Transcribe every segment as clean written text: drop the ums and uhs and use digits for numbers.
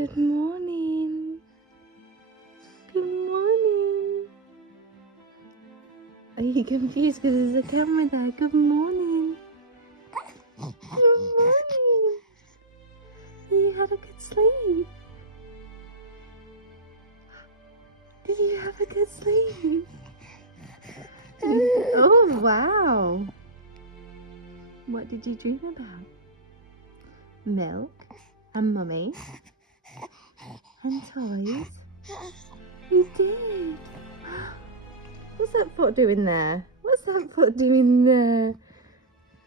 Good morning. Good morning. Are you confused because there's a camera there? Good morning. Good morning. You had a good sleep. Did you have a good sleep? Oh, wow. What did you dream about? Milk and mummy and toys. You did. What's that foot doing there? What's that foot doing there?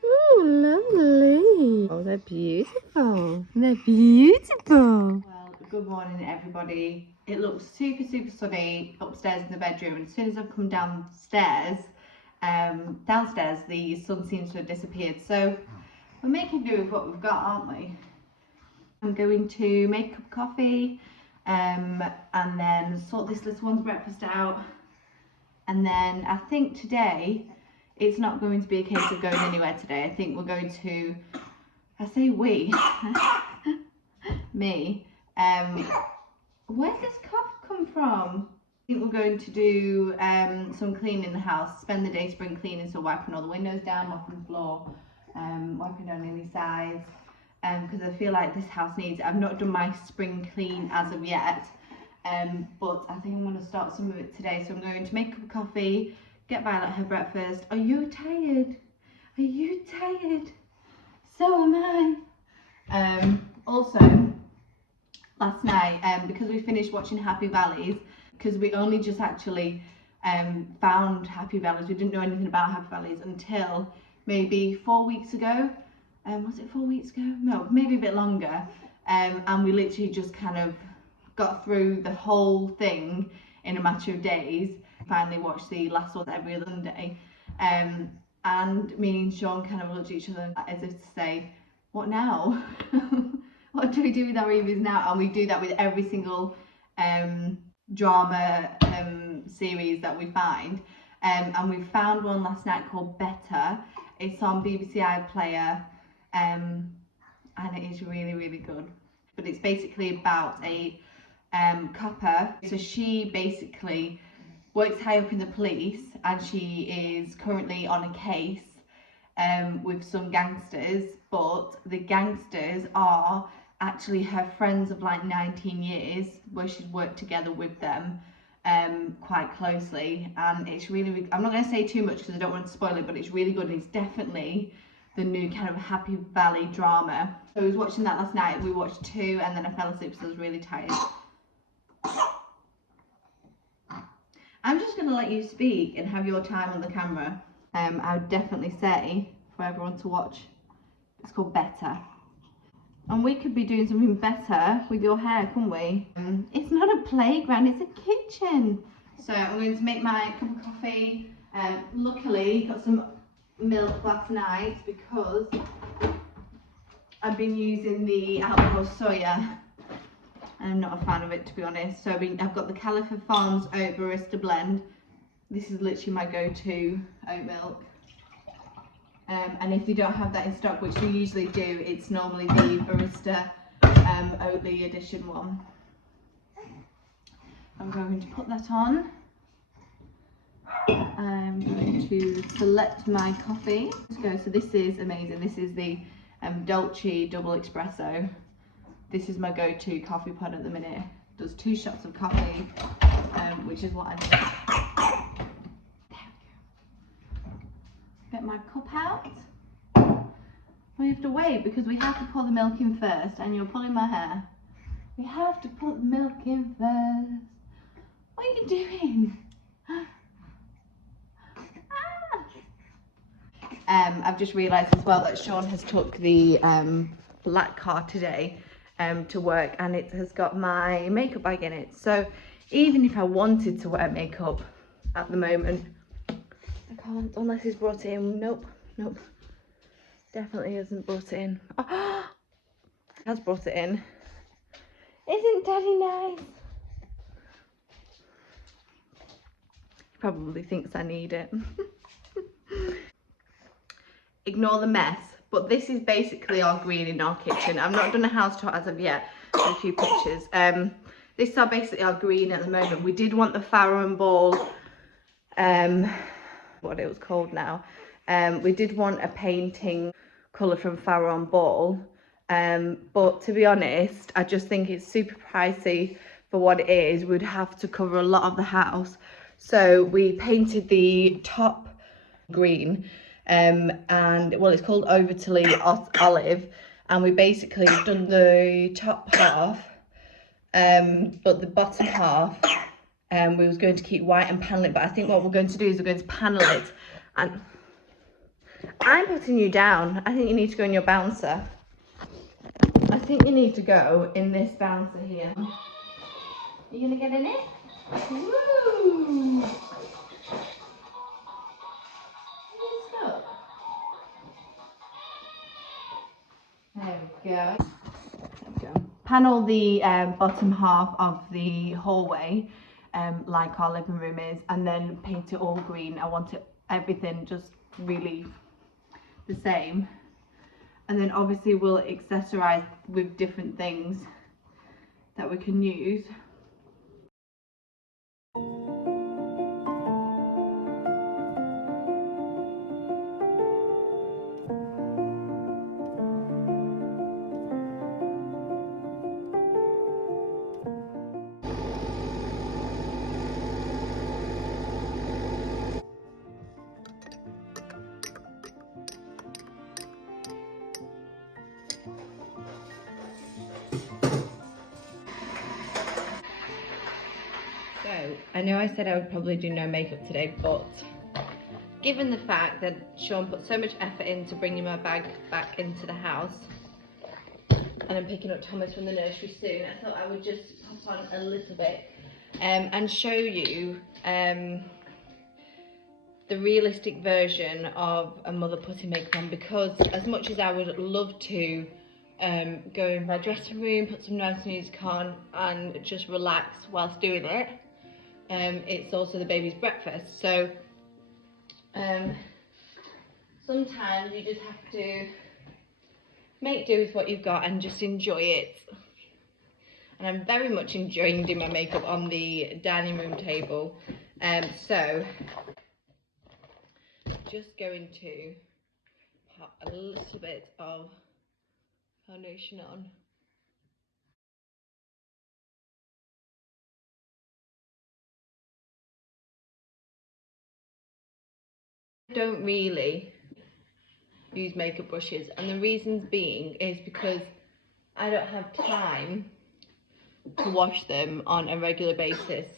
Oh, lovely. Oh, they're beautiful. They're beautiful. Well, good morning, everybody. It looks super, super sunny upstairs in the bedroom. And as soon as I've come downstairs, the sun seems to have disappeared. So we're making do with what we've got, aren't we? I'm going to make a cup of coffee and then sort this little one's breakfast out. And then I think today, it's not going to be a case of going anywhere today. I think we're going to, I say we, me. Where's this cough come from? I think we're going to do some cleaning in the house, spend the day spring cleaning, so wiping all the windows down, mopping the floor, wiping down any sides. Because I feel like this house needs, I've not done my spring clean as of yet, but I think I'm going to start some of it today. So I'm going to make a cup of coffee, get Violet her breakfast. Are you tired? Are you tired? So am I. Also, last night, because we finished watching Happy Valleys, because we only just actually found Happy Valleys, we didn't know anything about Happy Valleys until maybe 4 weeks ago. Was it 4 weeks ago? No, maybe a bit longer. And we literally just kind of got through the whole thing in a matter of days. Finally watched the last one every other Sunday. And me and Sean kind of looked at each other as if to say, what now? What do we do with our evenings now? And we do that with every single drama series that we find. And we found one last night called Better. It's on BBC iPlayer. And it is really, really good. But it's basically about a copper. So she basically works high up in the police, and she is currently on a case with some gangsters, but the gangsters are actually her friends of like 19 years, where she's worked together with them quite closely. And it's really, really, I'm not going to say too much because I don't want to spoil it, but it's really good. It's definitely the new kind of Happy Valley drama. So I was watching that last night. We watched 2 and then I fell asleep because I was really tired. I'm just going to let you speak and have your time on the camera. I would definitely say for everyone to watch. It's called Better. And we could be doing something better with your hair, couldn't we? It's not a playground, it's a kitchen. So I'm going to make my cup of coffee. Luckily, got some milk last night because I've been using the alcohol soya. I'm not a fan of it, to be honest. So I've got the Califer Farms Oat Barista Blend. This is literally my go-to oat milk. And if you don't have that in stock, which we usually do, it's normally the Barista Oatly edition one. I'm going to put that on. I'm going to select my coffee. Let's go. So this is amazing. This is the Dolce Double Espresso. This is my go-to coffee pod at the minute. Does 2 shots of coffee, which is what I do. Get my cup out. We have to wait because we have to pour the milk in first, and you're pulling my hair. We have to put the milk in first. What are you doing? I've just realised as well that Sean has took the black car today to work, and it has got my makeup bag in it. So even if I wanted to wear makeup at the moment, I can't unless he's brought it in. Nope. Definitely hasn't brought it in. Oh, has brought it in. Isn't Daddy nice? He probably thinks I need it. Ignore the mess, but this is basically our green in our kitchen. I've not done a house tour as of yet, a few pictures. This is basically our green at the moment. We did want the Farrow and Ball, what it was called now. We did want a painting colour from Farrow and Ball, but to be honest, I just think it's super pricey for what it is. We'd have to cover a lot of the house, so we painted the top green, and well, it's called Overtley Olive, and we basically done the top half, but the bottom half, we was going to keep white and panel it, but I think what we're going to do is we're going to panel it. And I'm putting you down. I think you need to go in your bouncer. I think you need to go in this bouncer here. You gonna get in it? Woo! Let's go. There we go. Panel the bottom half of the hallway, like our living room is, and then paint it all green. I want it everything just really the same, and then obviously we'll accessorize with different things that we can use. So, I know I said I would probably do no makeup today, but given the fact that Sean put so much effort into bringing my bag back into the house, and I'm picking up Thomas from the nursery soon, I thought I would just pop on a little bit and show you the realistic version of a mother putting makeup on, because as much as I would love to go in my dressing room, put some nice music on and just relax whilst doing it, it's also the baby's breakfast, so sometimes you just have to make do with what you've got and just enjoy it. And I'm very much enjoying doing my makeup on the dining room table, so just going to pop a little bit of foundation on. I don't really use makeup brushes, and the reasons being is because I don't have time to wash them on a regular basis.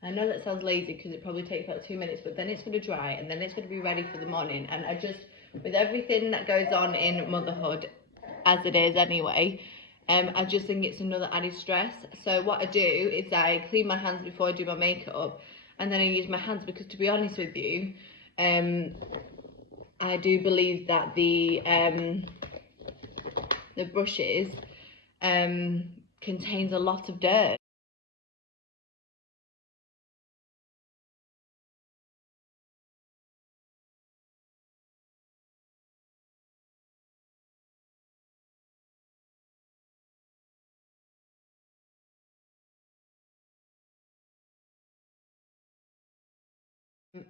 I know that sounds lazy because it probably takes about 2 minutes, but then it's going to dry and then it's going to be ready for the morning, and I just, with everything that goes on in motherhood as it is anyway, I just think it's another added stress. So what I do is I clean my hands before I do my makeup, and then I use my hands, because to be honest with you, I do believe that the brushes contains a lot of dirt.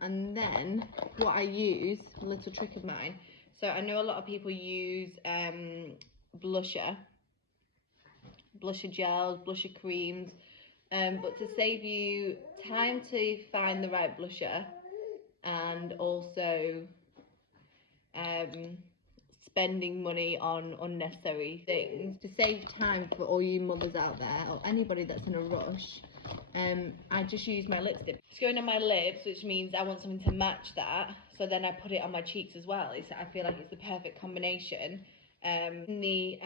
And then what I use, a little trick of mine, so I know a lot of people use blusher gels, blusher creams, but to save you time to find the right blusher, and also spending money on unnecessary things, to save time for all you mothers out there or anybody that's in a rush, I just use my lipstick. It's going on my lips, which means I want something to match that, so then I put it on my cheeks as well. I feel like it's the perfect combination. The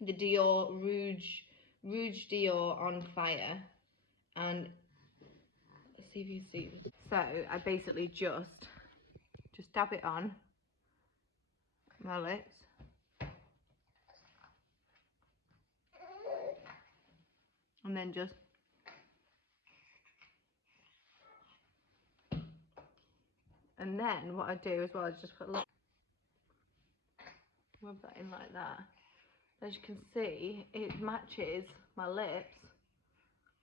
the Dior Rouge Dior on Fire, and let's see if you see this. So I basically just dab it on my lips, and then just what I do as well is just put a little, rub that in like that, As you can see, it matches my lips,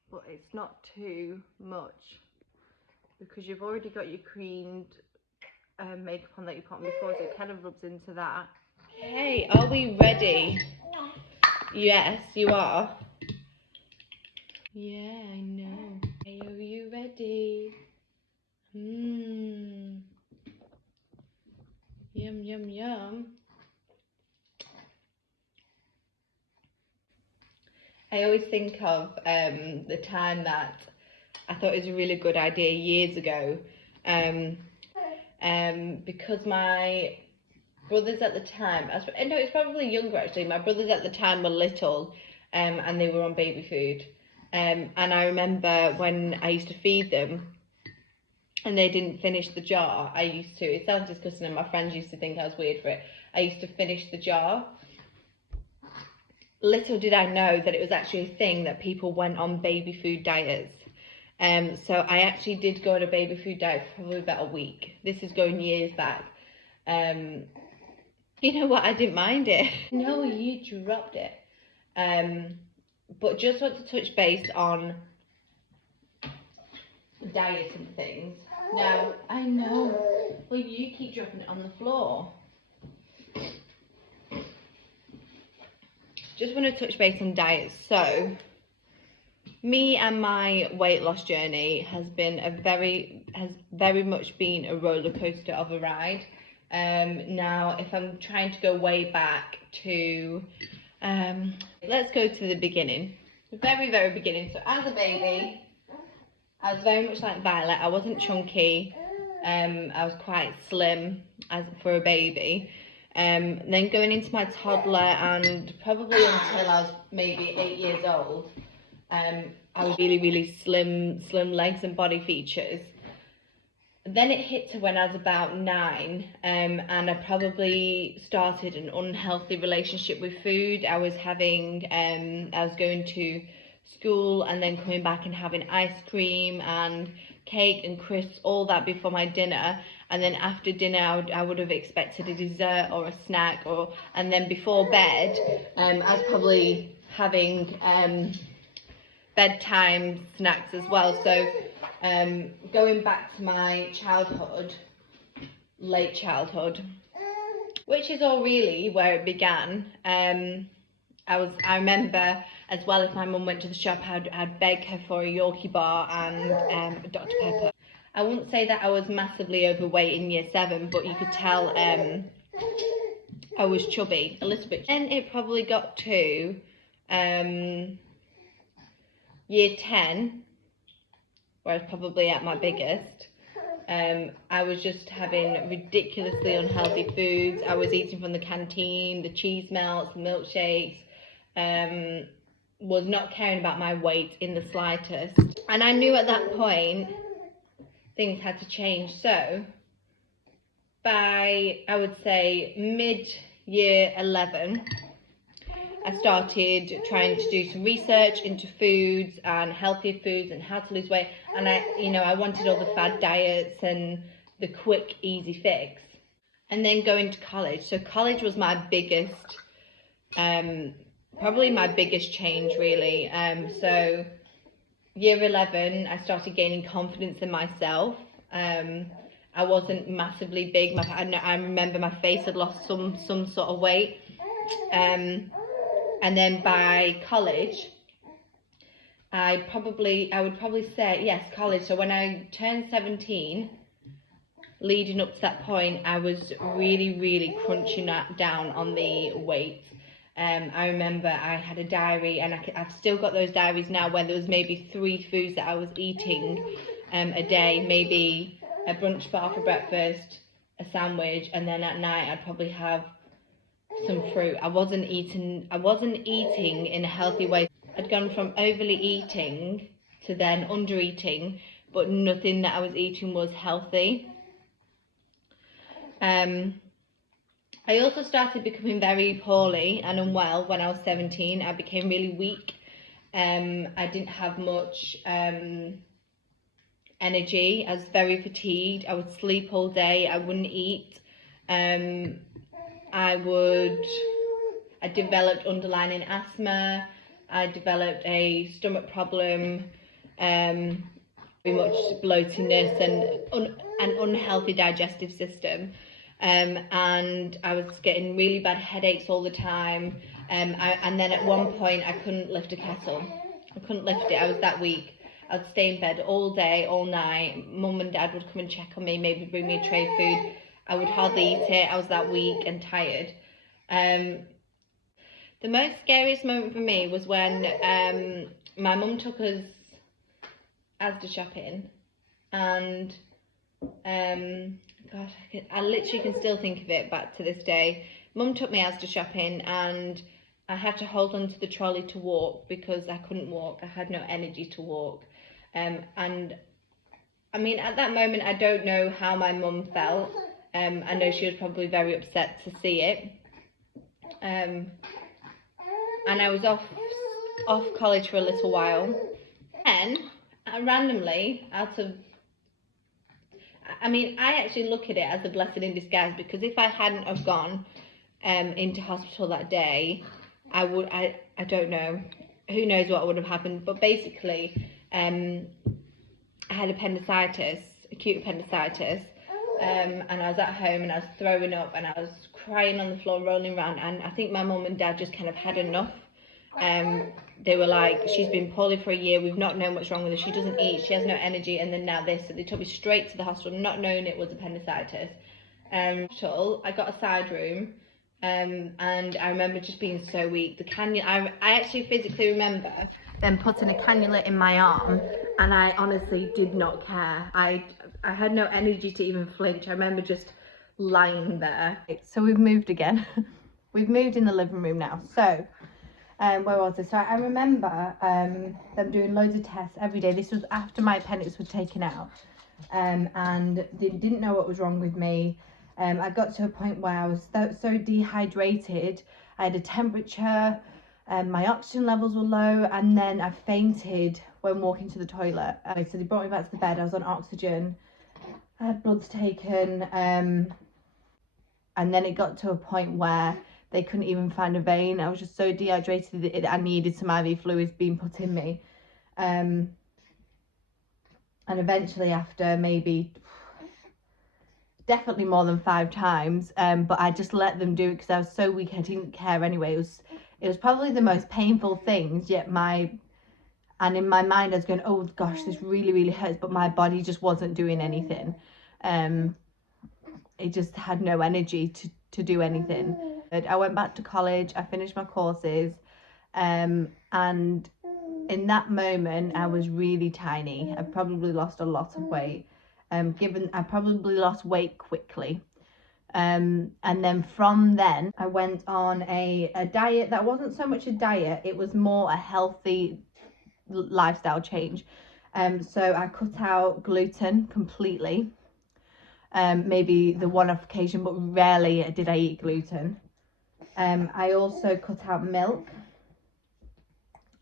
but it's not too much because you've already got your creamed makeup on that you put on before, so it kind of rubs into that. Hey, are we ready? Yes, you are. Yeah, I know. Hey, are you ready? Mmm. Yum, yum, yum. I always think of the time that I thought it was a really good idea years ago, because my brothers at the time, no, it's probably younger actually, my brothers at the time were little, and they were on baby food, and I remember when I used to feed them and they didn't finish the jar, it sounds disgusting and my friends used to think I was weird for it, I used to finish the jar. Little did I know that it was actually a thing that people went on baby food diets. So I actually did go on a baby food diet for probably about a week. This is going years back. You know what? I didn't mind it. No, you dropped it. But just want to touch base on diet and things. Now, I know. Well, you keep dropping it on the floor. Just want to touch base on diets. So, me and my weight loss journey has very much been a roller coaster of a ride. Now, if I'm trying to go way back to, let's go to the beginning, the very beginning. So as a baby, I was very much like Violet. I wasn't chunky. I was quite slim for a baby. Then going into my toddler and probably until I was maybe 8 years old, I was really slim legs and body features. Then it hit to when I was about 9, and I probably started an unhealthy relationship with food. I was going to school and then coming back and having ice cream and cake and crisps, all that before my dinner. And then after dinner, I would have expected a dessert or a snack, and then before bed, I was probably having bedtime snacks as well. So going back to my childhood, late childhood, which is all really where it began. I remember as well, if my mum went to the shop, I'd beg her for a Yorkie bar and a Dr. Pepper. I wouldn't say that I was massively overweight in year 7, but you could tell I was chubby, a little bit. Then it probably got to year 10, where I was probably at my biggest. I was just having ridiculously unhealthy foods. I was eating from the canteen, the cheese melts, the milkshakes, was not caring about my weight in the slightest. And I knew at that point things had to change. So by, I would say, mid-year 11, I started trying to do some research into foods and healthier foods and how to lose weight. And I wanted all the fad diets and the quick, easy fix. And then going to college. So college was my biggest, probably my biggest change, really. So year 11, I started gaining confidence in myself. I wasn't massively big. I remember my face had lost some sort of weight. And then by college, I would probably say, yes, college. So when I turned 17, leading up to that point, I was really crunching down on the weight. I remember I had a diary, and I've still got those diaries now, where there was maybe 3 foods that I was eating a day, maybe a brunch bar for breakfast, a sandwich, and then at night I'd probably have some fruit. I wasn't eating in a healthy way. I'd gone from overly eating to then under eating, but nothing that I was eating was healthy. I also started becoming very poorly and unwell when I was 17. I became really weak. I didn't have much energy. I was very fatigued. I would sleep all day. I wouldn't eat. I would I developed underlying asthma. I developed a stomach problem, very much bloatiness and an unhealthy digestive system. And I was getting really bad headaches all the time. And then at one point I couldn't lift a kettle. I couldn't lift it. I was that weak. I'd stay in bed all day, all night. Mum and Dad would come and check on me, maybe bring me a tray of food. I would hardly eat it. I was that weak and tired. The most scariest moment for me was when my mum took us Asda shopping, and gosh, I literally can still think of it back to this day. Mum took me Asda shopping, and I had to hold on to the trolley to walk because I couldn't walk. I had no energy to walk. And I mean, at that moment, I don't know how my mum felt. I know she was probably very upset to see it. And I was off college for a little while. Then, randomly, I actually look at it as a blessing in disguise, because if I hadn't have gone into hospital that day, I don't know, who knows what would have happened. But basically, I had appendicitis, acute appendicitis, and I was at home and I was throwing up and I was crying on the floor, rolling around, and I think my mum and dad just kind of had enough. They were like, she's been poorly for a year, we've not known what's wrong with her, she doesn't eat, she has no energy, and then now this. So they took me straight to the hospital, not knowing it was appendicitis. I got a side room, and I remember just being so weak. The cannula, I actually physically remember them putting a cannula in my arm, and I honestly did not care. I had no energy to even flinch. I remember just lying there. So we've moved again. We've moved in the living room now. So where was I? So I remember them doing loads of tests every day. This was after my appendix was taken out, and they didn't know what was wrong with me. I got to a point where I was so dehydrated. I had a temperature, my oxygen levels were low, and then I fainted when walking to the toilet. So they brought me back to the bed. I was on oxygen. I had bloods taken, and then it got to a point where they couldn't even find a vein. I was just so dehydrated that I needed some IV fluids being put in me. And eventually, after maybe definitely more than 5 times, but I just let them do it because I was so weak. I didn't care anyway. It was probably the most painful things, yet in my mind I was going, oh gosh, this really, really hurts, but my body just wasn't doing anything. It just had no energy to do anything. I went back to college, I finished my courses, and in that moment I was really tiny. I probably lost a lot of weight. I probably lost weight quickly. And then from then I went on a diet that wasn't so much a diet, it was more a healthy lifestyle change. So I cut out gluten completely. Maybe the one off occasion, but rarely did I eat gluten. I also cut out milk,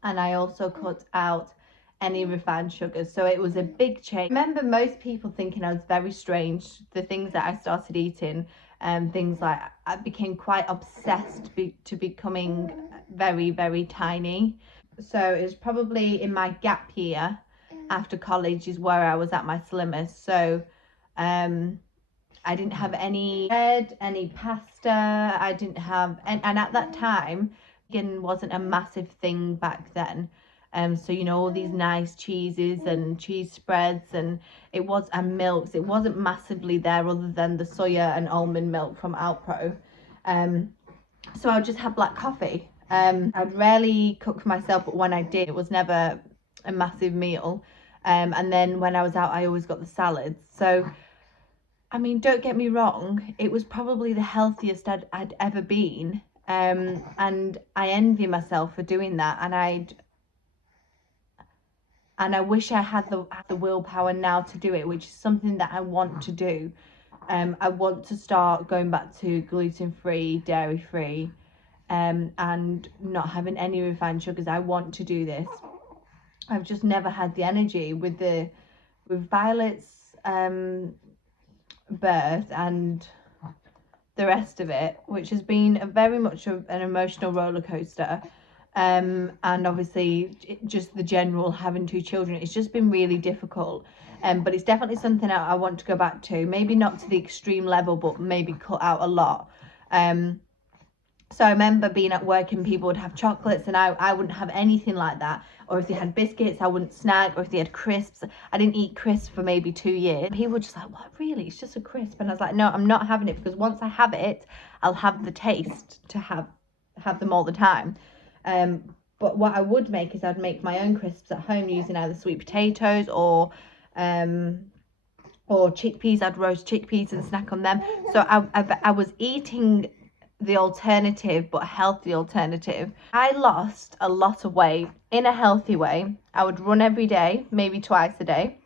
and I also cut out any refined sugars. So it was a big change. I remember most people thinking I was very strange, the things that I started eating, things like I became quite obsessed to becoming very, very tiny. So it was probably in my gap year after college is where I was at my slimmest. So I didn't have any bread, any pasta. I didn't have, and at that time, vegan wasn't a massive thing back then. So you know, all these nice cheeses and cheese spreads and milks. It wasn't massively there other than the soya and almond milk from Alpro. So I would just have black coffee. I'd rarely cook for myself, but when I did, it was never a massive meal. And then when I was out, I always got the salads. So I mean, don't get me wrong, it was probably the healthiest I'd ever been. And I envy myself for doing that. And I wish I had the willpower now to do it, which is something that I want to do. I want to start going back to gluten-free, dairy-free, and not having any refined sugars. I want to do this. I've just never had the energy with Violet's birth and the rest of it, which has been very much an emotional roller coaster. And obviously just the general having 2 children, it's just been really difficult. But it's definitely something I want to go back to, maybe not to the extreme level, but maybe cut out a lot. So I remember being at work and people would have chocolates and I wouldn't have anything like that. Or if they had biscuits, I wouldn't snack. Or if they had crisps, I didn't eat crisps for maybe 2 years. People were just like, what, really? It's just a crisp. And I was like, no, I'm not having it, because once I have it, I'll have the taste to have them all the time. But what I would make is I'd make my own crisps at home using either sweet potatoes or chickpeas. I'd roast chickpeas and snack on them. So I was eating the alternative, but a healthy alternative. I lost a lot of weight in a healthy way. I would run every day, maybe twice a day.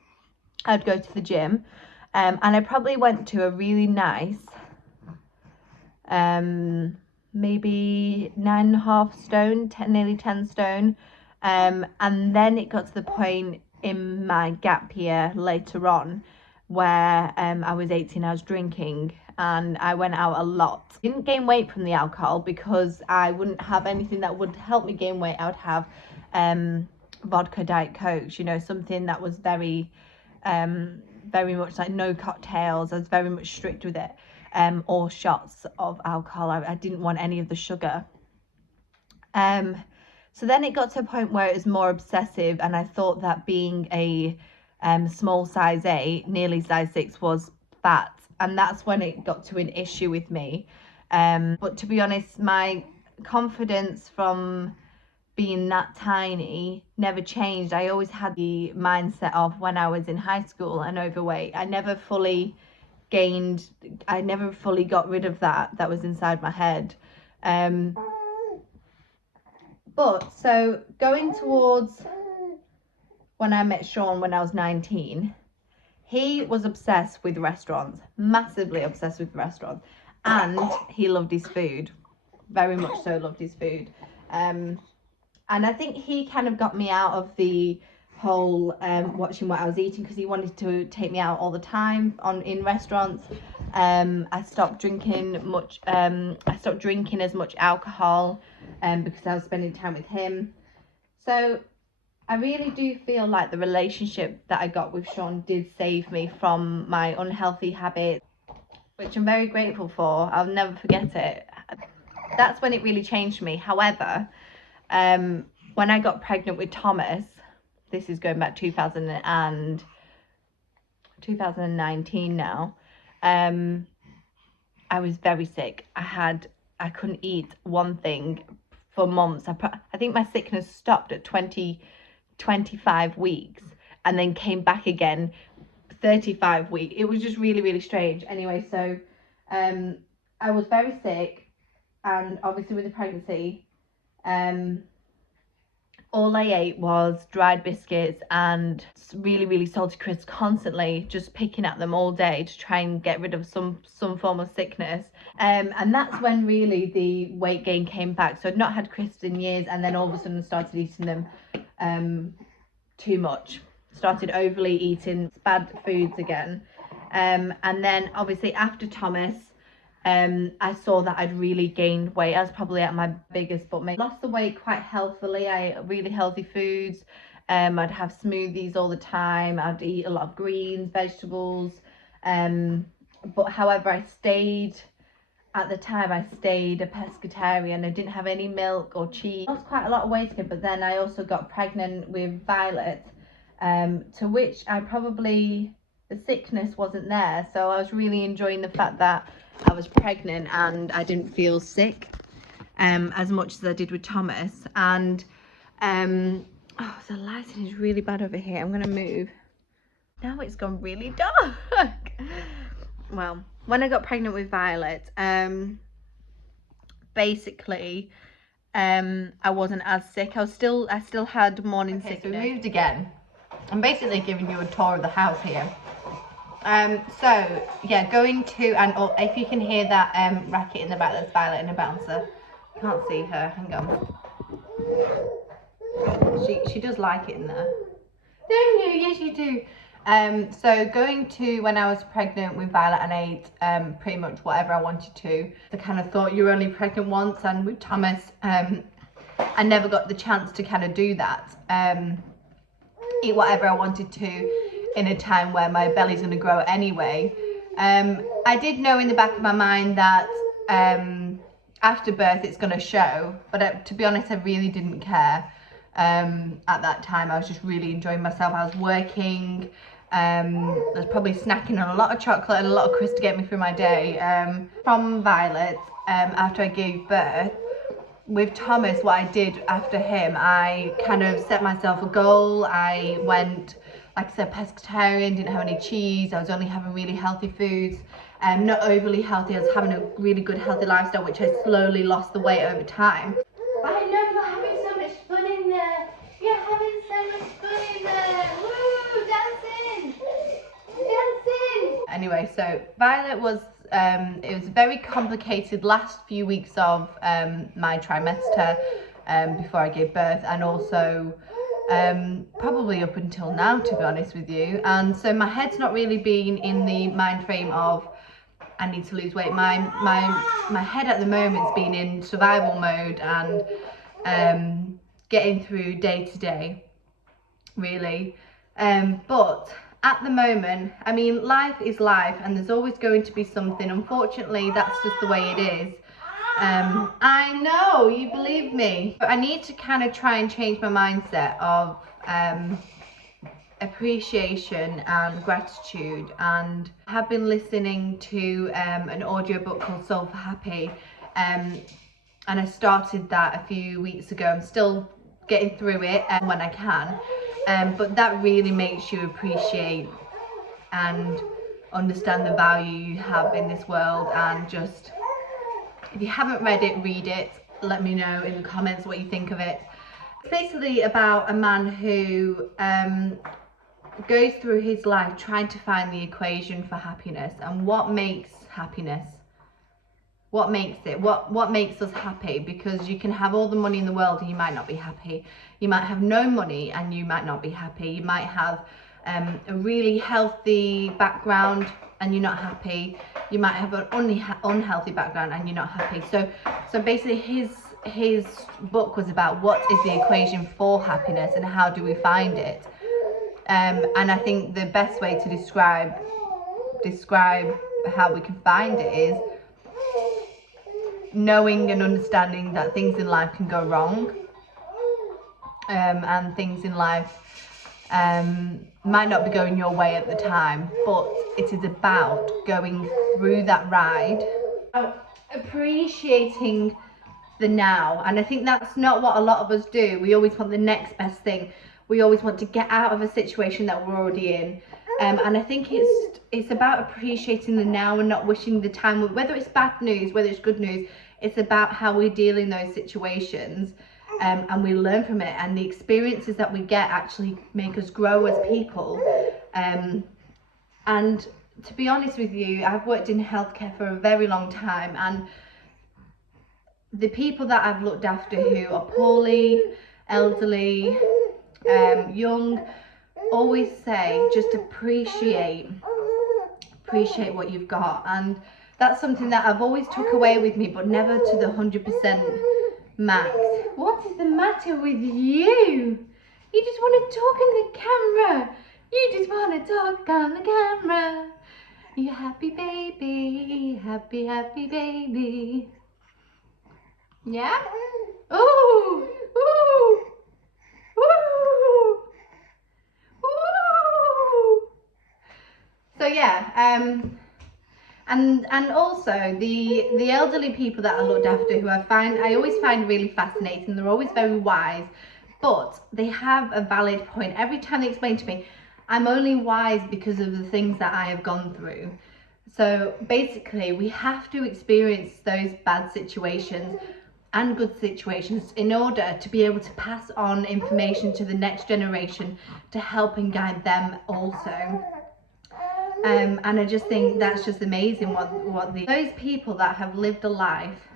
I'd go to the gym, and I probably went to a really nice maybe 9.5 stone, nearly 10 stone. And then it got to the point in my gap year later on where I was 18, I was drinking and I went out a lot. Didn't gain weight from the alcohol because I wouldn't have anything that would help me gain weight. I would have vodka, Diet Coke, you know, something that was very much like no cocktails. I was very much strict with it. Or shots of alcohol. I didn't want any of the sugar. So then it got to a point where it was more obsessive, and I thought that being a small size 8, nearly size 6 was fat, and that's when it got to an issue with me. But to be honest, my confidence from being that tiny never changed. I always had the mindset of when I was in high school and overweight. I never fully got rid of that was inside my head. But so going towards when I met Sean when I was 19, he was obsessed with restaurants, massively obsessed with restaurants, and he loved his food, very much so loved his food. And I think he kind of got me out of the whole watching what I was eating, because he wanted to take me out all the time in restaurants. I stopped drinking as much alcohol because I was spending time with him. So I really do feel like the relationship that I got with Sean did save me from my unhealthy habits, which I'm very grateful for. I'll never forget it. That's when it really changed me. However, when I got pregnant with Thomas, this is going back 2019 now, I was very sick. I couldn't eat one thing for months. I think my sickness stopped at 25 weeks and then came back again 35 weeks. It was just really, really strange. Anyway, so I was very sick, and obviously with the pregnancy, all I ate was dried biscuits and really, really salty crisps, constantly just picking at them all day to try and get rid of some form of sickness. And that's when really the weight gain came back. So I'd not had crisps in years, and then all of a sudden started eating them too much. Started overly eating bad foods again. And then obviously after Thomas, I saw that I'd really gained weight. I was probably at my biggest, but lost the weight quite healthily. I ate really healthy foods. I'd have smoothies all the time. I'd eat a lot of greens, vegetables. But however, at the time I stayed a pescatarian. I didn't have any milk or cheese. I lost quite a lot of weight again, but then I also got pregnant with Violet, to which the sickness wasn't there. So I was really enjoying the fact that I was pregnant and I didn't feel sick as much as I did with Thomas. And the lighting is really bad over here. I'm gonna move. Now it's gone really dark. Well, when I got pregnant with Violet, basically I wasn't as sick. I still had morning sickness. So we moved again. I'm basically giving you a tour of the house here. So yeah, going to, and if you can hear that racket in the back, that's Violet in a bouncer. Can't see her, hang on. She does like it in there. Don't you? Yes, you do. So going to when I was pregnant with Violet and ate pretty much whatever I wanted to. I kind of thought you were only pregnant once, and with Thomas, I never got the chance to kind of do that. Eat whatever I wanted to in a time where my belly's going to grow anyway. I did know in the back of my mind that after birth it's going to show, but to be honest, I really didn't care. At that time, I was just really enjoying myself. I was working. I was probably snacking on a lot of chocolate and a lot of crisps to get me through my day. From Violet, after I gave birth, with Thomas, what I did after him, I kind of set myself a goal. I went, like I said, pescatarian, didn't have any cheese. I was only having really healthy foods, not overly healthy. I was having a really good healthy lifestyle, which I slowly lost the weight over time. I know you're having so much fun in there. You're having so much fun in there. Woo, dancing, dancing. Anyway, so Violet was, it was a very complicated last few weeks of my trimester before I gave birth, and also probably up until now, to be honest with you. And so my head's not really been in the mind frame of I need to lose weight. My head at the moment's been in survival mode and getting through day to day, really. But at the moment, I mean, life is life, and there's always going to be something. Unfortunately, that's just the way it is. I know, you believe me. But I need to kind of try and change my mindset of appreciation and gratitude, and I have been listening to an audiobook called Soul for Happy, and I started that a few weeks ago. I'm still getting through it when I can, but that really makes you appreciate and understand the value you have in this world. And just, if you haven't read it, read it. Let me know in the comments what you think of it. It's basically about a man who goes through his life trying to find the equation for happiness, and what makes happiness, what makes it, what makes us happy. Because you can have all the money in the world and you might not be happy. You might have no money and you might not be happy. You might have a really healthy background and you're not happy. You might have an unhealthy background and you're not happy. So basically his book was about what is the equation for happiness and how do we find it. And I think the best way to describe how we can find it is knowing and understanding that things in life can go wrong, and things in life might not be going your way at the time, but it is about going through that ride, appreciating the now. And I think that's not what a lot of us do. We always want the next best thing. We always want to get out of a situation that we're already in, and I think it's about appreciating the now and not wishing the time, whether it's bad news, whether it's good news. It's about how we deal in those situations, and we learn from it, and the experiences that we get actually make us grow as people. And to be honest with you, I've worked in healthcare for a very long time, and the people that I've looked after who are poorly, elderly, young, always say just appreciate what you've got. And that's something that I've always took away with me, but never to the 100% max. What is the matter with you? You just want to talk in the camera. You just want to talk on the camera. You happy baby, happy baby. Yeah? Ooh, ooh. So yeah, and also the elderly people that I looked after, who I always find really fascinating. They're always very wise, but they have a valid point. Every time they explain to me, I'm only wise because of the things that I have gone through. So basically, we have to experience those bad situations and good situations in order to be able to pass on information to the next generation to help and guide them also. And I just think that's just amazing what those people that have lived a life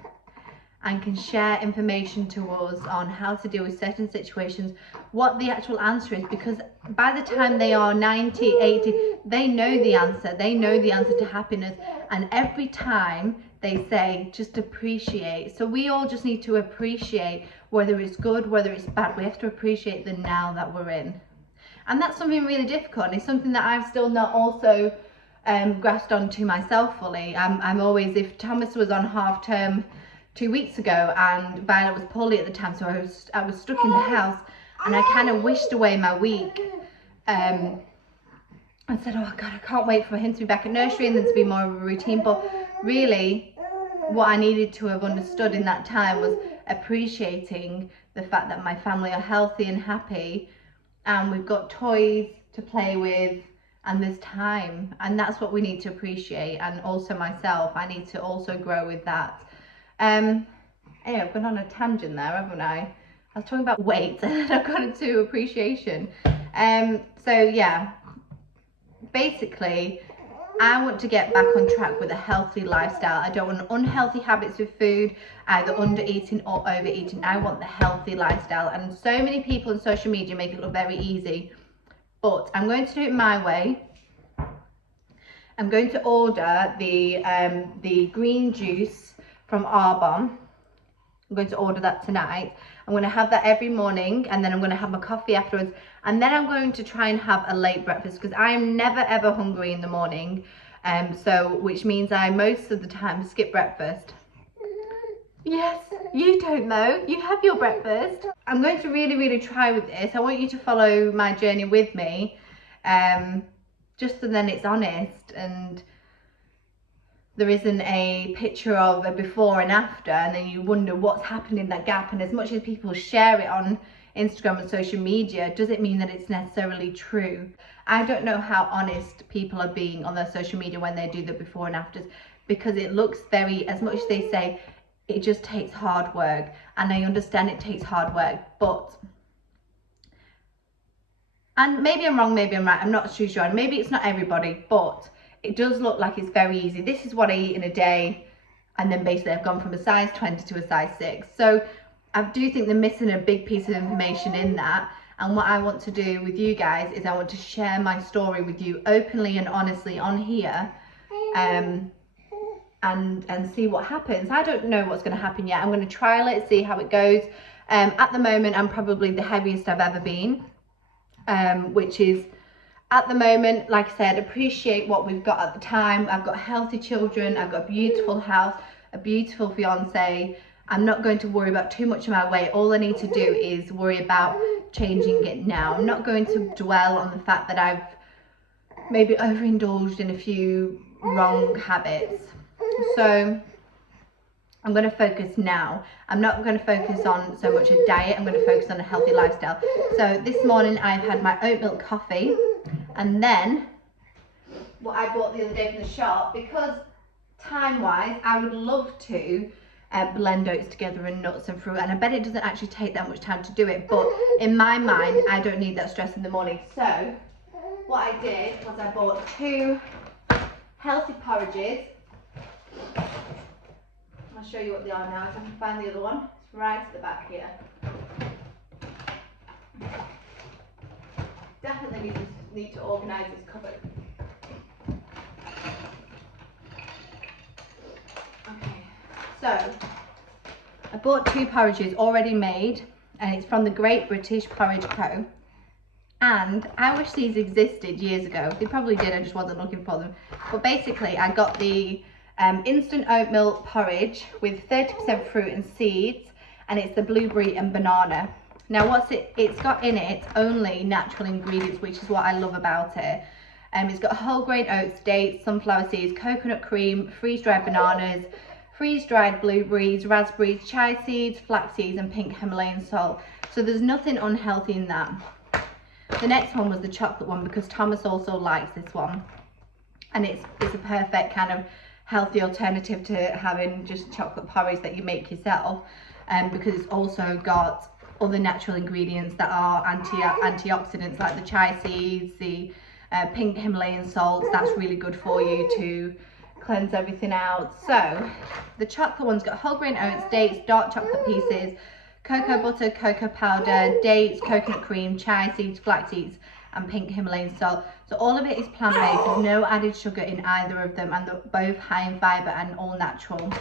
and can share information to us on how to deal with certain situations, what the actual answer is, because by the time they are 90, 80, they know the answer. They know the answer to happiness. And every time they say, just appreciate. So we all just need to appreciate, whether it's good, whether it's bad. We have to appreciate the now that we're in. And that's something really difficult. And it's something that I've still not also grasped onto myself fully. I'm always, if Thomas was on half term 2 weeks ago and Violet was poorly at the time, so I was stuck in the house, and I kind of wished away my week. I said, oh God, I can't wait for him to be back at nursery and then to be more of a routine. But really, what I needed to have understood in that time was appreciating the fact that my family are healthy and happy, and we've got toys to play with, and there's time, and that's what we need to appreciate. And also myself, I need to also grow with that. Anyway, I've gone on a tangent there, haven't I? I was talking about weight and then I've gone into appreciation. So yeah, basically, I want to get back on track with a healthy lifestyle. I don't want unhealthy habits with food, either under eating or overeating. I want the healthy lifestyle, and so many people on social media make it look very easy, but I'm going to do it my way. I'm going to order the green juice from Arbonne. I'm going to order that tonight. I'm going to have that every morning, and then I'm going to have my coffee afterwards, and then I'm going to try and have a late breakfast, because I'm never ever hungry in the morning, so which means I most of the time skip breakfast. Yes, you don't know, you have your breakfast. I'm going to really try with this. I want you to follow my journey with me, just so then it's honest and there isn't a picture of a before and after, and then you wonder what's happened in that gap. And as much as people share it on Instagram and social media, does it mean that it's necessarily true? I don't know how honest people are being on their social media when they do the before and afters, because it looks very, as much as they say it just takes hard work, and I understand it takes hard work, but, and maybe I'm wrong, maybe I'm right, I'm not too sure, and maybe it's not everybody, but it does look like it's very easy. This is what I eat in a day, and then basically I've gone from a size 20 to a size 6. So I do think they're missing a big piece of information in that. And what I want to do with you guys is I want to share my story with you openly and honestly on here, and see what happens. I don't know what's going to happen yet. I'm going to trial it, see how it goes. At the moment, I'm probably the heaviest I've ever been, which is, at the moment, like I said, appreciate what we've got at the time. I've got healthy children, I've got a beautiful house, a beautiful fiance. I'm not going to worry about too much of my weight. All I need to do is worry about changing it now. I'm not going to dwell on the fact that I've maybe overindulged in a few wrong habits. So I'm going to focus now. I'm not going to focus on so much a diet. I'm going to focus on a healthy lifestyle. So this morning I've had my oat milk coffee, and then what I bought the other day from the shop, because time-wise I would love to blend oats together and nuts and fruit, and I bet it doesn't actually take that much time to do it, but in my mind I don't need that stress in the morning. So what I did was I bought 2 healthy porridges. I'll show you what they are now if I can find the other one. It's right at the back here. Definitely need to organise this cupboard. Okay, so I bought 2 porridges already made, and it's from the Great British Porridge Co. And I wish these existed years ago. They probably did, I just wasn't looking for them. But basically I got the instant oat milk porridge with 30% fruit and seeds, and it's the blueberry and banana. Now what's it's got in it only natural ingredients, which is what I love about it. It's got whole grain oats, dates, sunflower seeds, coconut cream, freeze-dried bananas, freeze-dried blueberries, raspberries, chia seeds, flax seeds, and pink Himalayan salt. So there's nothing unhealthy in that. The next one was the chocolate one, because Thomas also likes this one, and it's a perfect kind of healthy alternative to having just chocolate porridge that you make yourself, because it's also got other natural ingredients that are antioxidants, like the chia seeds, the pink Himalayan salts. That's really good for you to cleanse everything out. So the chocolate one's got whole grain oats, dates, dark chocolate pieces, cocoa butter, cocoa powder, dates, coconut cream, chia seeds, flax seeds, and pink Himalayan salt. So all of it is plant-based. There's no added sugar in either of them, and they're both high in fibre and all natural.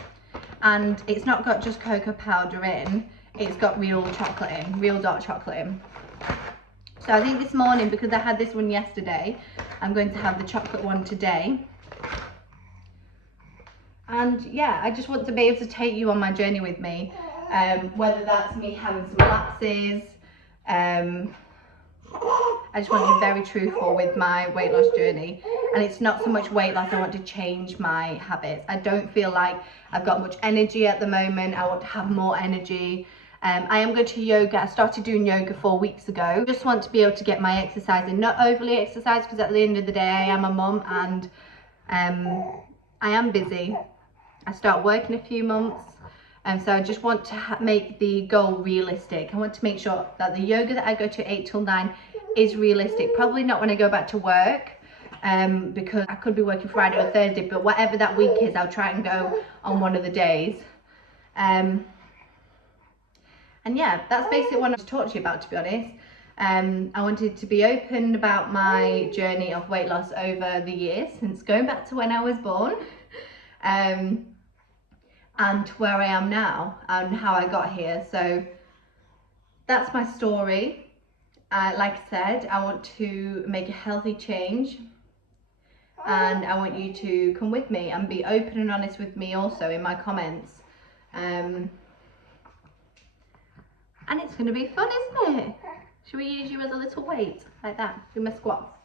And it's not got just cocoa powder in, it's got real chocolate in, real dark chocolate in. So I think this morning, because I had this one yesterday, I'm going to have the chocolate one today. And yeah, I just want to be able to take you on my journey with me, whether that's me having some lapses. I just want to be very truthful with my weight loss journey, and it's not so much weight loss. I want to change my habits. I don't feel like I've got much energy at the moment. I want to have more energy. I am going to yoga. I started doing yoga 4 weeks ago. Just want to be able to get my exercise in, not overly exercise, because at the end of the day I am a mum, and I am busy. I start work in a few months, and so I just want to make the goal realistic. I want to make sure that the yoga that I go to 8 till 9 is realistic. Probably not when I go back to work, because I could be working Friday or Thursday, but whatever that week is, I'll try and go on one of the days. And yeah, that's basically what I want to talk to you about, to be honest. I wanted to be open about my journey of weight loss over the years, since going back to when I was born, and where I am now and how I got here. So that's my story. Like I said, I want to make a healthy change, and I want you to come with me and be open and honest with me also in my comments. And it's going to be fun, isn't it? Should we use you as a little weight? Like that. Do my squats.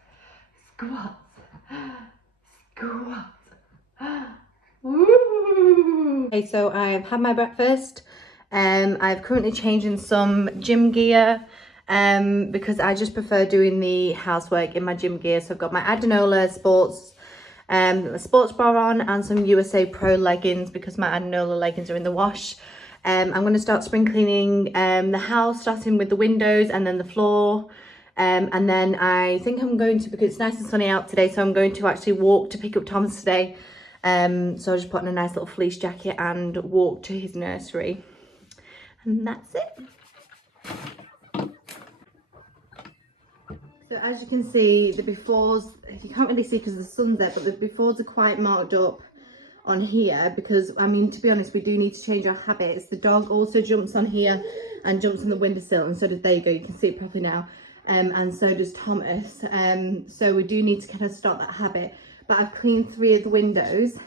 Squats. Squats. Woo! Okay, so I've had my breakfast. I've currently changed in some gym gear, because I just prefer doing the housework in my gym gear. So I've got my Adenola sports bra on, and some USA Pro leggings, because my Adenola leggings are in the wash. I'm going to start spring cleaning the house, starting with the windows and then the floor. And then I think I'm going to, because it's nice and sunny out today, so I'm going to actually walk to pick up Thomas today. So I just put on a nice little fleece jacket and walk to his nursery. And that's it. So as you can see, the befores, you can't really see because the sun's there, but the befores are quite marked up on here, because I mean, to be honest, we do need to change our habits. The dog also jumps on here and jumps on the windowsill, and so does, there you go, you can see it properly now, and so does Thomas. So we do need to kind of start that habit. But I've cleaned 3 of the windows,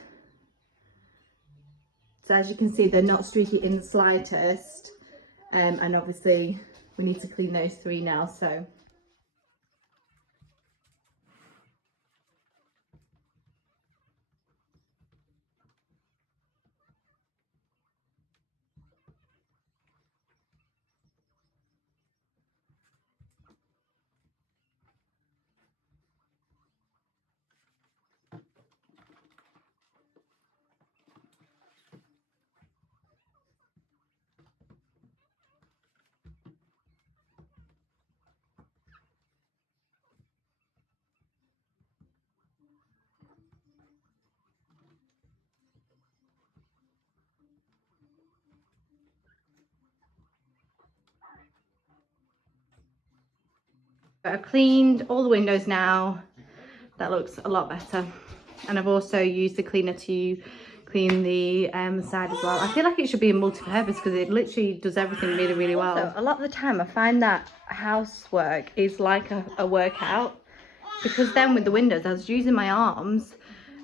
so as you can see, they're not streaky in the slightest, and obviously we need to clean those 3 now. So I've cleaned all the windows now. That looks a lot better. And I've also used the cleaner to clean the side as well. I feel like it should be a multi-purpose, because it literally does everything really, really well. So a lot of the time I find that housework is like a workout, because then with the windows I was using my arms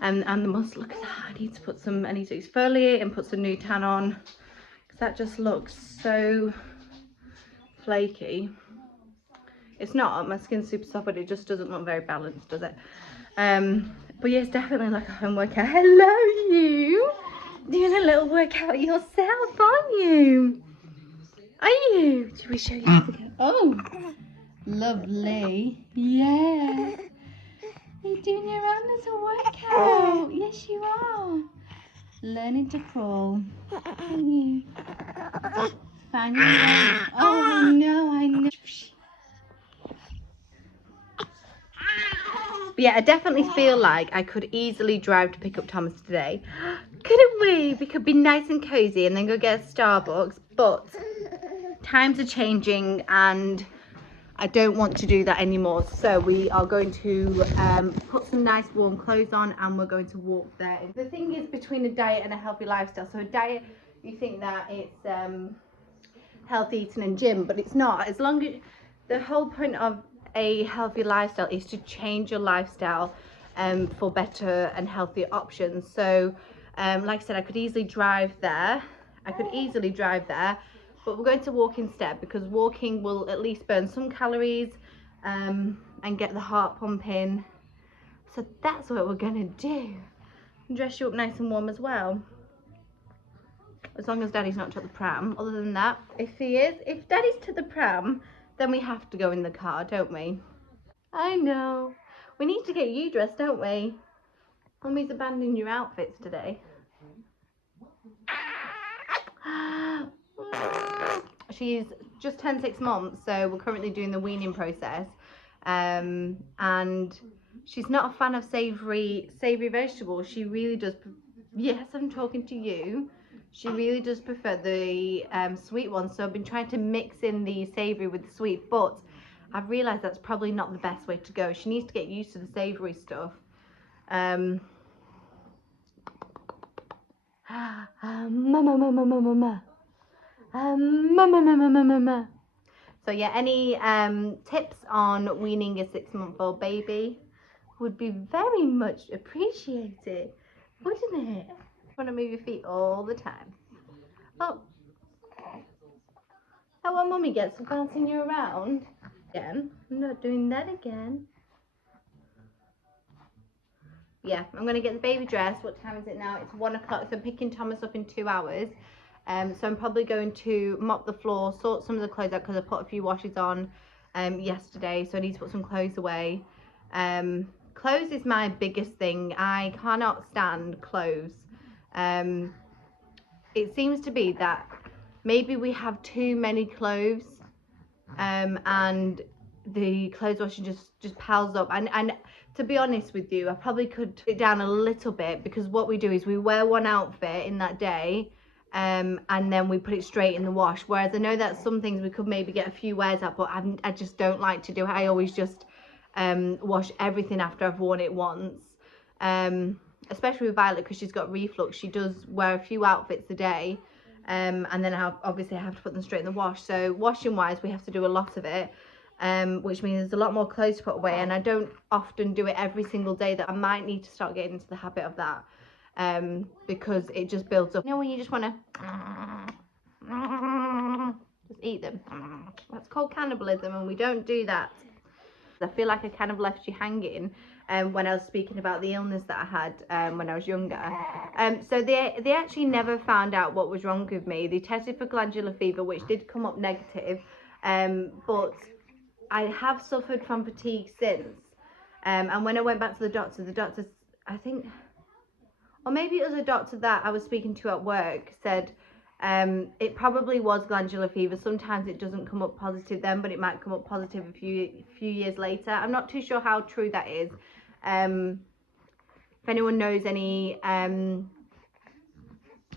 and the muscle. Look at that. I need to exfoliate and put some new tan on, because that just looks so flaky. It's not, my skin's super soft, but it just doesn't look very balanced, does it? But yeah, it's definitely like a home workout. Hello, you! Doing a little workout yourself, aren't you? Are you? Should we show you how to go? Oh, lovely. Yeah. You're doing your own little workout. Yes, you are. Learning to crawl, aren't you? Find your way. Oh, I know. But yeah, I definitely feel like I could easily drive to pick up Thomas today. Couldn't we? We could be nice and cozy and then go get a Starbucks. But times are changing and I don't want to do that anymore. So we are going to put some nice warm clothes on and we're going to walk there. The thing is, between a diet and a healthy lifestyle. So a diet, you think that it's healthy eating and gym, but it's not. As long as the whole point of a healthy lifestyle is to change your lifestyle for better and healthier options. So like I said, I could easily drive there. But we're going to walk instead because walking will at least burn some calories and get the heart pumping. So that's what we're gonna do. Dress you up nice and warm as well. As long as Daddy's not to the pram. Other than that, if Daddy's to the pram, then we have to go in the car, don't we? I know. We need to get you dressed, don't we? Mummy's abandoning your outfits today. She's just turned 6 months, so we're currently doing the weaning process. And she's not a fan of savoury vegetables. She really does. Yes, I'm talking to you. She really does prefer the sweet ones. So I've been trying to mix in the savoury with the sweet, but I've realised that's probably not the best way to go. She needs to get used to the savoury stuff. Mama. So yeah, any tips on weaning a 6-month-old baby would be very much appreciated, wouldn't it? Want to move your feet all the time. Oh, that what Mummy gets for bouncing you around? Again, I'm not doing that again. Yeah, I'm going to get the baby dressed. What time is it now? It's 1 o'clock, so I'm picking Thomas up in 2 hours. So I'm probably going to mop the floor, sort some of the clothes out because I put a few washes on yesterday, so I need to put some clothes away. Clothes is my biggest thing. I cannot stand clothes. It seems to be that maybe we have too many clothes and the clothes washing just piles up, and to be honest with you, I probably could take it down a little bit, because what we do is we wear one outfit in that day and then we put it straight in the wash, whereas I know that some things we could maybe get a few wears out, but I just don't like to do it. I always just wash everything after I've worn it once, especially with Violet because she's got reflux. She does wear a few outfits a day. And then obviously I have to put them straight in the wash. So washing wise, we have to do a lot of it, which means there's a lot more clothes to put away, and I don't often do it every single day. That I might need to start getting into the habit of that, because it just builds up. You know when you just want to just eat them? That's called cannibalism, and we don't do that. I feel like I kind of left you hanging when I was speaking about the illness that I had when I was younger. So they actually never found out what was wrong with me. They tested for glandular fever, which did come up negative, but I have suffered from fatigue since. And when I went back to the doctor, I think, or maybe it was a doctor that I was speaking to at work, said it probably was glandular fever. Sometimes it doesn't come up positive then, but it might come up positive a few years later. I'm not too sure how true that is. If anyone knows any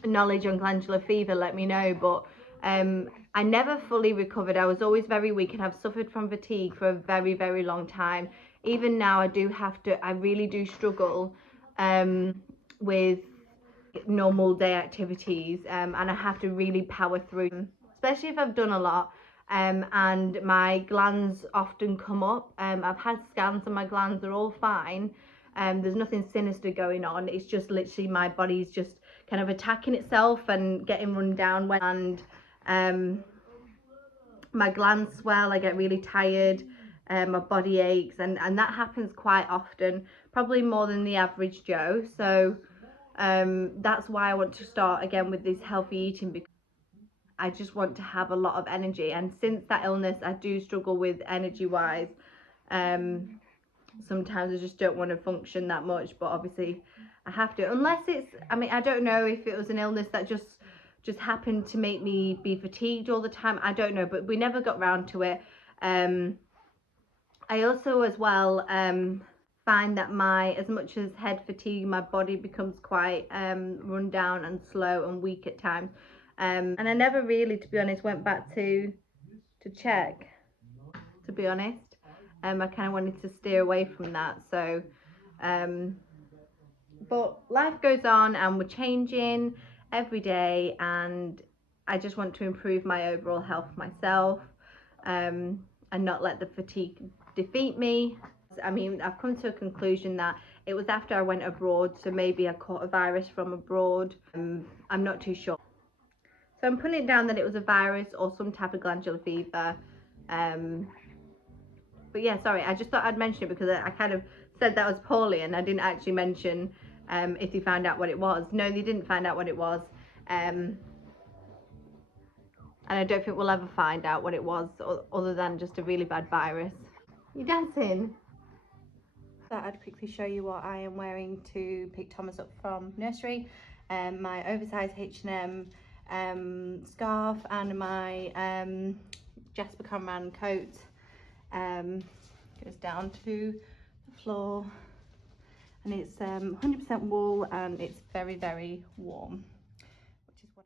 knowledge on glandular fever, let me know. But I never fully recovered. I was always very weak, and I've suffered from fatigue for a very, very long time. Even now, I really do struggle with normal day activities, and I have to really power through, especially if I've done a lot, and my glands often come up. I've had scans and my glands are all fine. There's nothing sinister going on. It's just literally my body's just kind of attacking itself and getting run down and my glands swell. I get really tired, my body aches, and that happens quite often, probably more than the average Joe. So that's why I want to start again with this healthy eating, because I just want to have a lot of energy. And since that illness, I do struggle with energy wise. Sometimes I just don't want to function that much, but obviously I have to, unless it's, I mean, I don't know if it was an illness that just happened to make me be fatigued all the time. I don't know, but we never got round to it. I also as well find that as much as head fatigue, my body becomes quite run down and slow and weak at times. And I never really, to be honest, went back to check, to be honest. I kind of wanted to steer away from that. So but life goes on and we're changing every day, and I just want to improve my overall health myself, and not let the fatigue defeat me. I mean, I've come to a conclusion that it was after I went abroad, so maybe I caught a virus from abroad. I'm not too sure. So I'm putting it down that it was a virus or some type of glandular fever. But yeah, sorry, I just thought I'd mention it because I kind of said that was poorly and I didn't actually mention if they found out what it was. No, they didn't find out what it was. And I don't think we'll ever find out what it was other than just a really bad virus. You dancing? So I'd quickly show you what I am wearing to pick Thomas up from nursery. My oversized H&M scarf and my Jasper Conran coat. Goes down to the floor, and it's 100% wool and it's very, very warm, which is what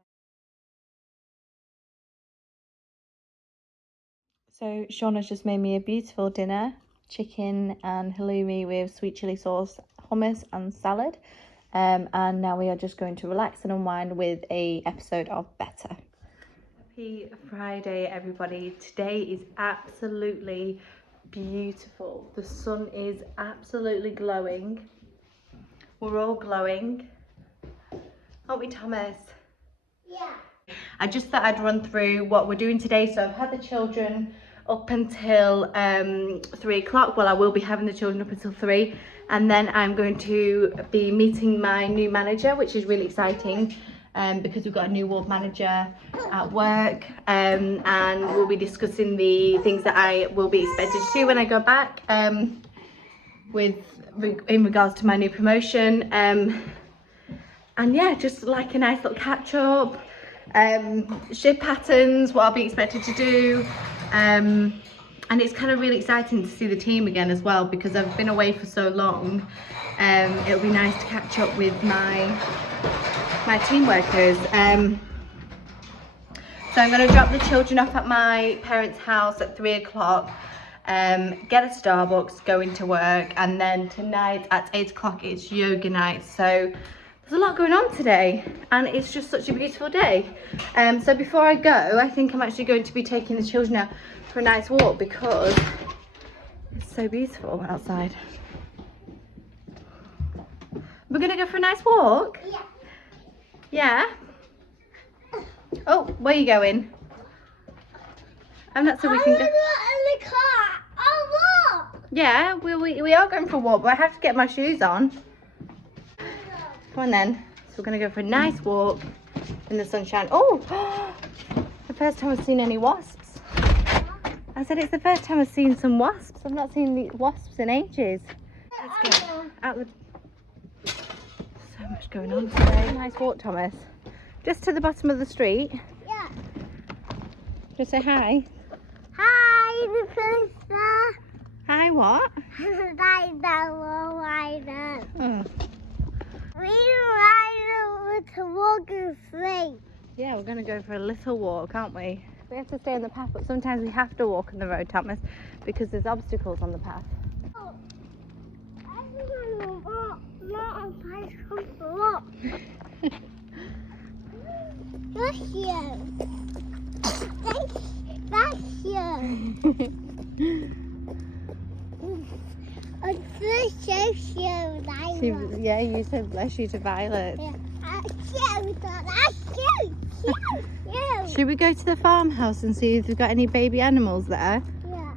So Shauna's just made me a beautiful dinner, chicken and halloumi with sweet chili sauce, hummus and salad, and now we are just going to relax and unwind with a episode of Better. Happy Friday, everybody. Today is absolutely beautiful. The sun is absolutely glowing. We're all glowing, aren't we, Thomas? Yeah. I just thought I'd run through what we're doing today. So I've had the children up until 3 o'clock. Well, I will be having the children up until 3, and then I'm going to be meeting my new manager, which is really exciting. Because we've got a new ward manager at work, and we'll be discussing the things that I will be expected to do when I go back, in regards to my new promotion, and yeah, just like a nice little catch up, shift patterns, what I'll be expected to do, and it's kind of really exciting to see the team again as well, because I've been away for so long. It'll be nice to catch up with my team workers. So I'm going to drop the children off at my parents' house at 3 o'clock, get a Starbucks, go into work, and then tonight at 8 o'clock it's yoga night. So there's a lot going on today and it's just such a beautiful day. So before I go, I think I'm actually going to be taking the children out for a nice walk because it's so beautiful outside. We're going to go for a nice walk? Yeah. Yeah? Oh, where are you going? I'm not so we can go. In the car. I'll walk. Yeah, we are going for a walk, but I have to get my shoes on. Come on then. So we're going to go for a nice walk in the sunshine. Oh, the first time I've seen any wasps. I said it's the first time I've seen some wasps. I've not seen the wasps in ages. Let's go out the... So much going on today. Nice walk, Thomas. Just to the bottom of the street. Yeah. Just say hi. Hi, the princess. Hi, what? Hi, the rider. Oh. We ride to walk free. Yeah, we're going to go for a little walk, aren't we? We have to stay on the path, but sometimes we have to walk on the road, Thomas, because there's obstacles on the path. Oh. Not a bicycle walk. That's you. That's you. Yeah, you said bless you to Violet. Yeah. Should we go to the farmhouse and see if we've got any baby animals there? Yeah.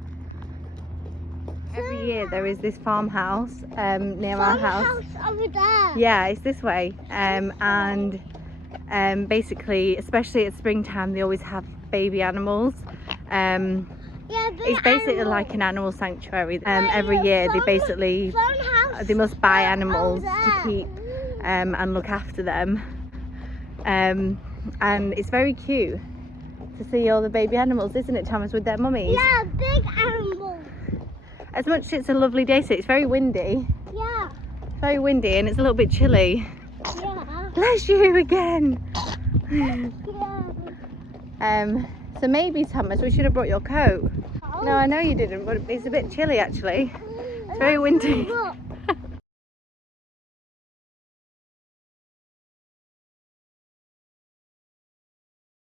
Every year there is this farmhouse near our house. Farmhouse over there. Yeah, it's this way. And basically, especially at springtime, they always have baby animals. Yeah, it's basically like an animal sanctuary. Every year they must buy animals to keep and look after them. And it's very cute to see all the baby animals, isn't it, Thomas, with their mummies? Yeah, big animals. as much as it's a lovely day today, it's very windy. Yeah. It's very windy and it's a little bit chilly. Yeah. Bless you again. Yeah. So maybe, Thomas, we should have brought your coat. No, I know you didn't, but it's a bit chilly actually. It's very windy.